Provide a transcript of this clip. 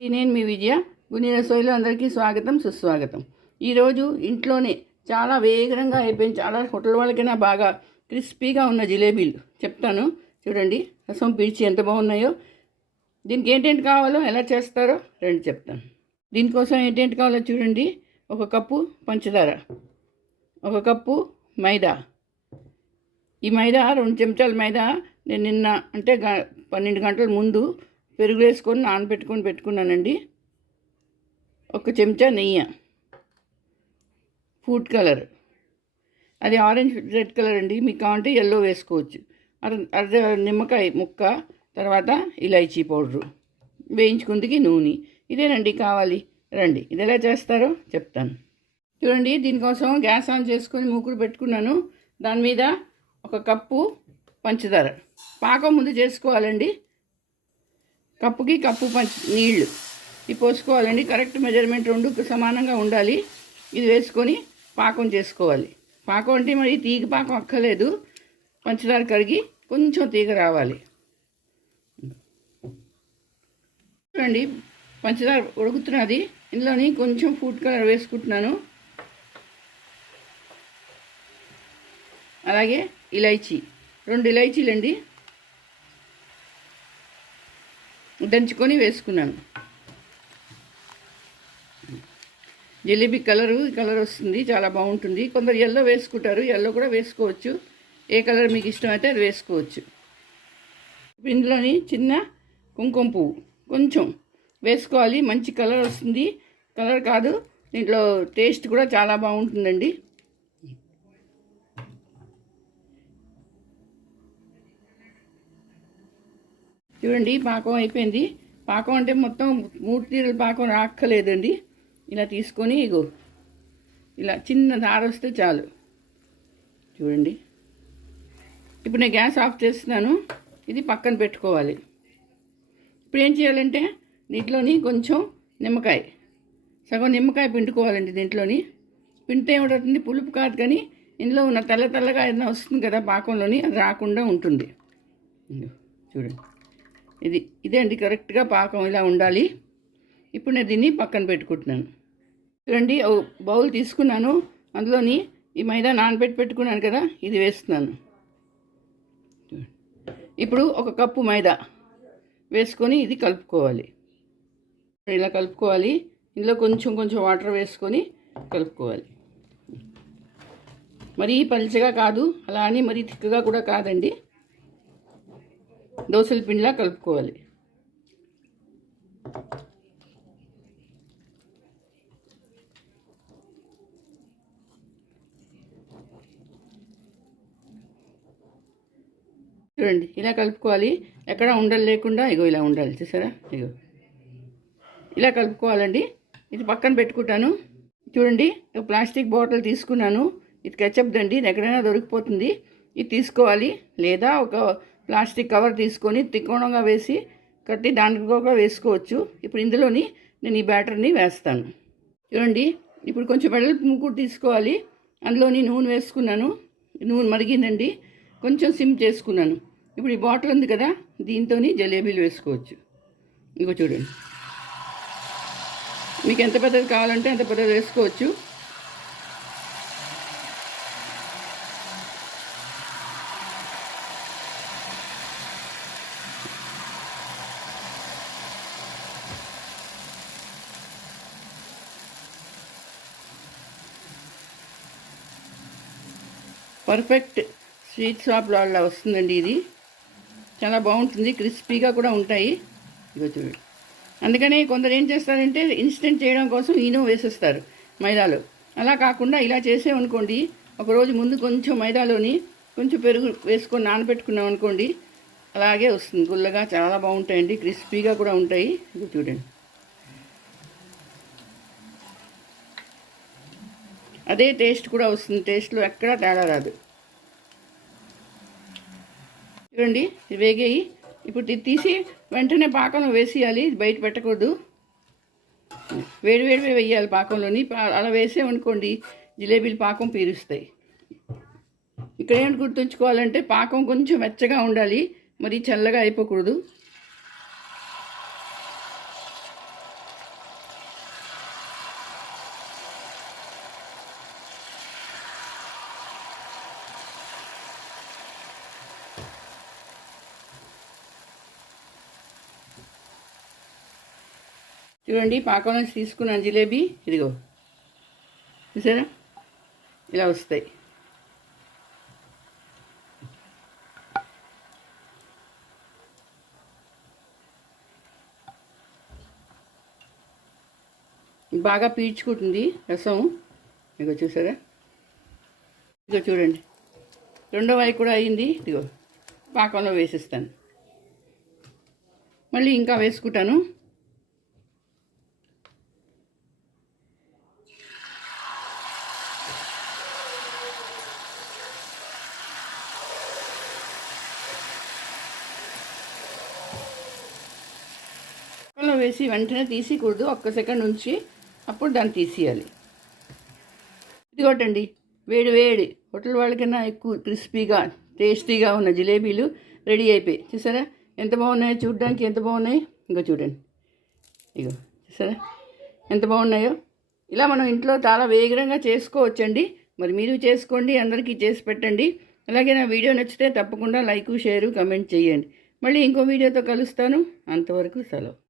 నేను మీ విజయ. గుని రసోయిలో అందరికీ స్వాగతం సుస్వాగతం. ఈరోజు ఇంట్లోనే చాలా వేగంగా అయిపోయింది, చాలా హోటల్ వాళ్ళకైనా బాగా క్రిస్పీగా ఉన్న జిలేబీలు చెప్తాను చూడండి. రసం పీల్చి ఎంత బాగున్నాయో. దీనికి ఏంటేంటి కావాలో, ఎలా చేస్తారో రండి చెప్తాను. దీనికోసం ఏంటేంటి కావాలో చూడండి. 1 కప్పు పంచదార, 1 కప్పు మైదా. ఈ మైదా 2 చెంచాల మైదా నేను నిన్న అంటే 12 గంటల ముందు పెరుగు వేసుకొని నానబెట్టుకొని పెట్టుకున్నానండి. 1 చెంచా నెయ్యి, ఫుడ్ కలర్, అది ఆరెంజ్ రెడ్ కలర్ అండి, మీకు కావాలంటే ఎల్లో వేసుకోవచ్చు. అర్ధ నిమ్మకాయ ముక్క, తర్వాత ఇలాచీ పౌడరు, వేయించుకుందికి నూనె. ఇదేనండి కావాలి. రండి ఇది ఎలా చేస్తారో చెప్తాను చూడండి. దీనికోసం గ్యాస్ ఆన్ చేసుకొని మూకుడు పెట్టుకున్నాను. దాని మీద 1 కప్పు పంచదార, పాకం ముందు చేసుకోవాలండి. కప్పుకి కప్పు నీళ్ళు ఇవి పోసుకోవాలండి. కరెక్ట్ మెజర్మెంట్ 2 సమానంగా ఉండాలి. ఇది వేసుకొని పాకం చేసుకోవాలి. పాకం అంటే మరి తీగ పాకం అక్కర్లేదు, పంచదార కరిగి కొంచెం తీగ రావాలి. చూడండి పంచదార ఉడుకుతున్నది. ఇందులోని కొంచెం ఫుడ్ కలర్ వేసుకుంటున్నాను, అలాగే ఇలైచీ, 2 ఇలైచీలండి దంచుకొని వేసుకున్నాను. జిలేబీ కలర్ వస్తుంది, చాలా బాగుంటుంది. కొందరు ఎల్లో వేసుకుంటారు, ఎల్లో కూడా వేసుకోవచ్చు. ఏ కలర్ మీకు ఇష్టమైతే అది వేసుకోవచ్చు. ఇందులోని చిన్న కుంకుమ పువ్వు కొంచెం వేసుకోవాలి, మంచి కలర్ వస్తుంది. కలర్ కాదు, దీంట్లో టేస్ట్ కూడా చాలా బాగుంటుందండి. చూడండి పాకం అయిపోయింది. పాకం అంటే మొత్తం 3 తీరుల పాకం రాక్కలేదండి. ఇలా తీసుకొని ఇగో ఇలా చిన్న దార వస్తే చాలు. చూడండి ఇప్పుడు నేను గ్యాస్ ఆఫ్ చేస్తున్నాను. ఇది పక్కన పెట్టుకోవాలి. ఇప్పుడు ఏం చేయాలంటే దీంట్లోని కొంచెం నిమ్మకాయ, సగం నిమ్మకాయ పిండుకోవాలండి. దీంట్లోని పిండితే ఏమిటవుతుంది, పులుపు కాదు కానీ ఇందులో ఉన్న తెల్లగా ఏదైనా వస్తుంది కదా పాకంలోని, అది రాకుండా ఉంటుంది. చూడండి ఇదే అండి కరెక్ట్గా పాకం ఇలా ఉండాలి. ఇప్పుడు నేను దీన్ని పక్కన పెట్టుకుంటున్నాను. చూడండి బౌల్ తీసుకున్నాను. అందులోని ఈ మైదా పెట్టుకున్నాను కదా, ఇది వేస్తున్నాను. ఇప్పుడు 1 కప్పు మైదా వేసుకొని ఇది కలుపుకోవాలి. ఇలా కలుపుకోవాలి. ఇందులో కొంచెం వాటర్ వేసుకొని కలుపుకోవాలి. మరీ పలుచగా కాదు, అలా అని మరీ తిక్కగా కూడా కాదండి. దోసల పిండిలా కలుపుకోవాలి. చూడండి ఇలా కలుపుకోవాలి. ఎక్కడ ఉండలు లేకుండా ఇగో ఇలా ఉండాలి. చూసారా, ఇగో ఇలా కలుపుకోవాలండి. ఇది పక్కన పెట్టుకుంటాను. చూడండి ప్లాస్టిక్ బాటిల్ తీసుకున్నాను. ఇది కెచప్ దండి, ఎక్కడైనా దొరికిపోతుంది. ఇది తీసుకోవాలి. లేదా ఒక ప్లాస్టిక్ కవర్ తీసుకొని త్రికోణంగా వేసి కట్టి దానికి కూడా వేసుకోవచ్చు. ఇప్పుడు ఇందులోని నేను ఈ బ్యాటర్ని వేస్తాను. చూడండి ఇప్పుడు కొంచెం వెడల్పు మూకుడు తీసుకోవాలి. అందులోని నూనె వేసుకున్నాను. నూనె మరిగిందండి, కొంచెం సిమ్ చేసుకున్నాను. ఇప్పుడు ఈ బాటిల్ ఉంది కదా, దీంతో జలేబీలు వేసుకోవచ్చు. ఇంకో చూడండి, మీకు ఎంత పెద్దది కావాలంటే అంత పెద్దది వేసుకోవచ్చు. పర్ఫెక్ట్ స్వీట్ షాప్లో అలా వస్తుందండి. ఇది చాలా బాగుంటుంది, క్రిస్పీగా కూడా ఉంటాయి. ఇగో చూడండి. అందుకని కొందరు ఏం చేస్తారంటే ఇన్స్టెంట్ చేయడం కోసం ఈనో వేసేస్తారు మైదాలో. అలా కాకుండా ఇలా చేసేమనుకోండి, ఒకరోజు ముందు కొంచెం మైదాలోని కొంచెం పెరుగు వేసుకొని నానబెట్టుకున్నాం అనుకోండి, అలాగే వస్తుంది. గుల్లగా చాలా బాగుంటాయండి, క్రిస్పీగా కూడా ఉంటాయి. ఇది చూడండి, అదే టేస్ట్ కూడా వస్తుంది. టేస్ట్లో ఎక్కడా తేడా రాదు. చూడండి వేగాయి. ఇప్పుడు తీసి వెంటనే పాకంలో వేసేయాలి, బయట పెట్టకూడదు. వేడి వేయాలి పాకంలోని. అలా వేసామనుకోండి జిలేబీలు పాకం పీరుస్తాయి. ఇక్కడ ఏంటి గుర్తుంచుకోవాలంటే పాకం కొంచెం వెచ్చగా ఉండాలి, మరి చల్లగా అయిపోకూడదు. చూడండి పాకం నుంచి తీసుకున్నాను జిలేబీ. ఇదిగో చూసారా, ఇలా వస్తాయి. బాగా పీల్చుకుంటుంది రసం. ఇదిగో చూసారా, ఇదిగో చూడండి రెండో వాయి కూడా అయ్యింది. ఇదిగో పాకంలో వేసిస్తాను. మళ్ళీ ఇంకా వేసుకుంటాను. పాకంలో వేసి వెంటనే తీసేయకూడదు, ఒక్క సెకండ్ ఉంచి అప్పుడు దాన్ని తీసేయాలి. ఇదిగోటండి వేడి వేడి హోటల్ వాళ్ళకన్నా ఎక్కువ క్రిస్పీగా టేస్టీగా ఉన్న జిలేబీలు రెడీ అయిపోయి. చూసారా ఎంత బాగున్నాయో, చూడడానికి ఎంత బాగున్నాయి. ఇంకో చూడండి, ఇగో చూసారా ఎంత బాగున్నాయో. ఇలా మనం ఇంట్లో చాలా వేగంగా చేసుకోవచ్చండి. మరి మీరు చేసుకోండి, అందరికీ చేసి పెట్టండి. అలాగే నా వీడియో నచ్చితే తప్పకుండా లైక్, షేరు, కమెంట్ చేయండి. మళ్ళీ ఇంకో వీడియోతో కలుస్తాను. అంతవరకు సెలవు.